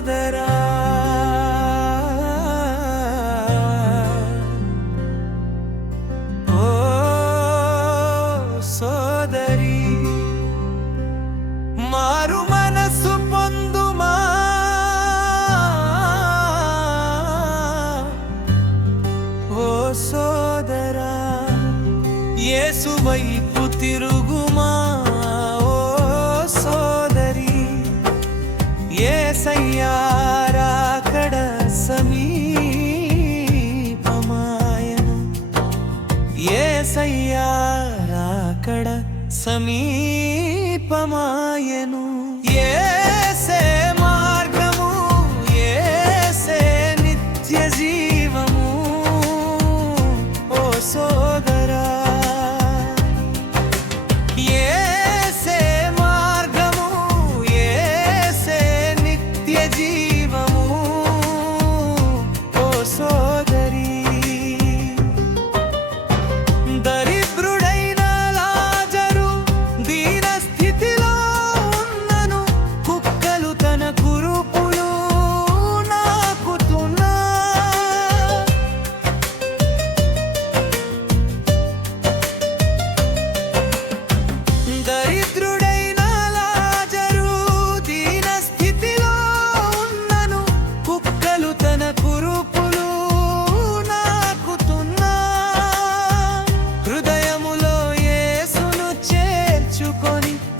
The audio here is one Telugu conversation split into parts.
సోదరా. ఓ సోదరి మారు మనసు పొందుమా? ఓ సోదరా యేసు వైపు తిరుగుమా?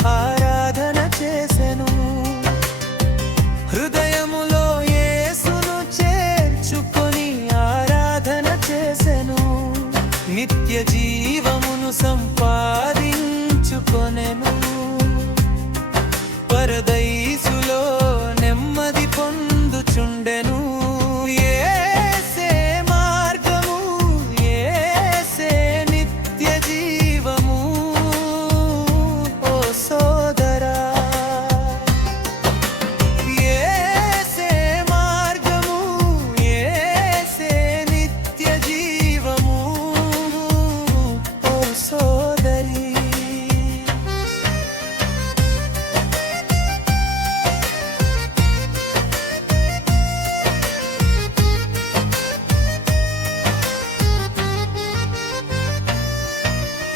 ఆరాధన చేసెను. హృదయములో ఆరాధన నిత్య జీవమును సంపాదించుకొనెను.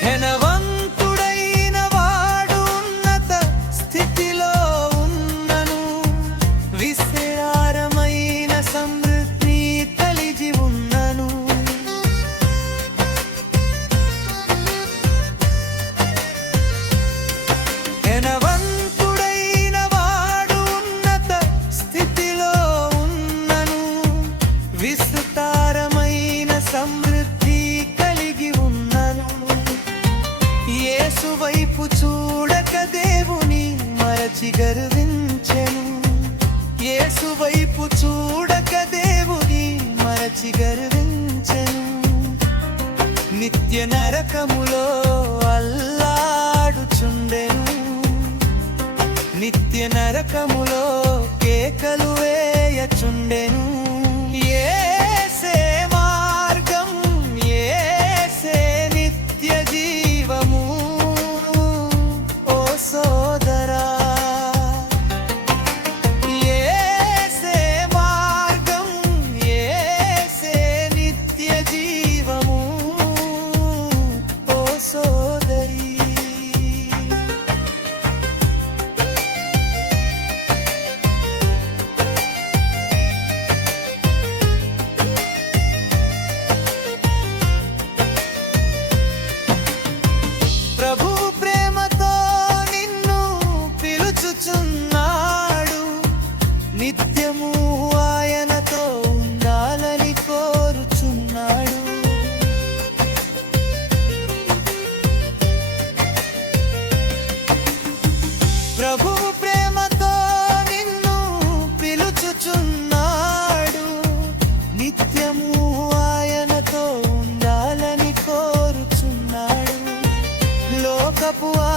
and I've చూసి గర్వించెను. యేసు వైపు చూడక దేవుని మరచి గర్వించెను. నిత్య నరకములో అల్లాడుచుండెను. నిత్య నరకములో కేకలు వేయచుండెను.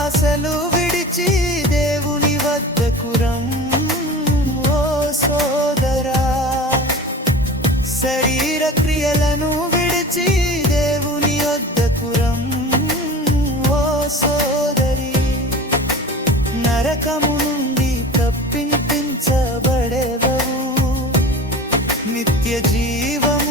ఆశలు విడిచి దేవుని వద్ద కురం ఓ సోదరా. శరీర క్రియలను విడిచి దేవుని కురం ఓ సోదరి. నరకము నుండి తప్పింపించబడేవవు నిత్య జీవం